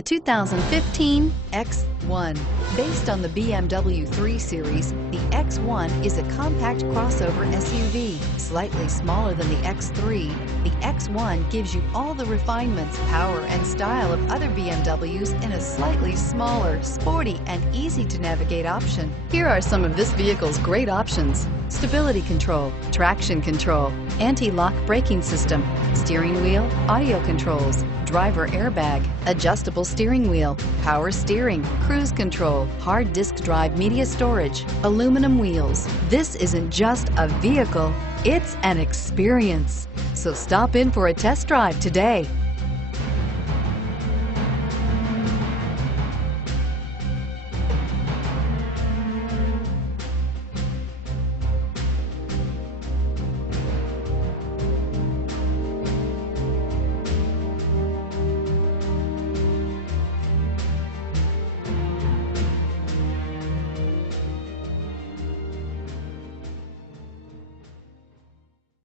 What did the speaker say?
The 2015 X1. Based on the BMW 3 Series, the X1 is a compact crossover SUV, slightly smaller than the X3. The X1 gives you all the refinements, power, and style of other BMWs in a slightly smaller, sporty, and easy-to-navigate option. Here are some of this vehicle's great options: stability control, traction control, anti-lock braking system, steering wheel audio controls, driver airbag, adjustable steering wheel, power steering, cruise control, hard disk drive media storage, aluminum wheels. This isn't just a vehicle, it's an experience. So stop in for a test drive today.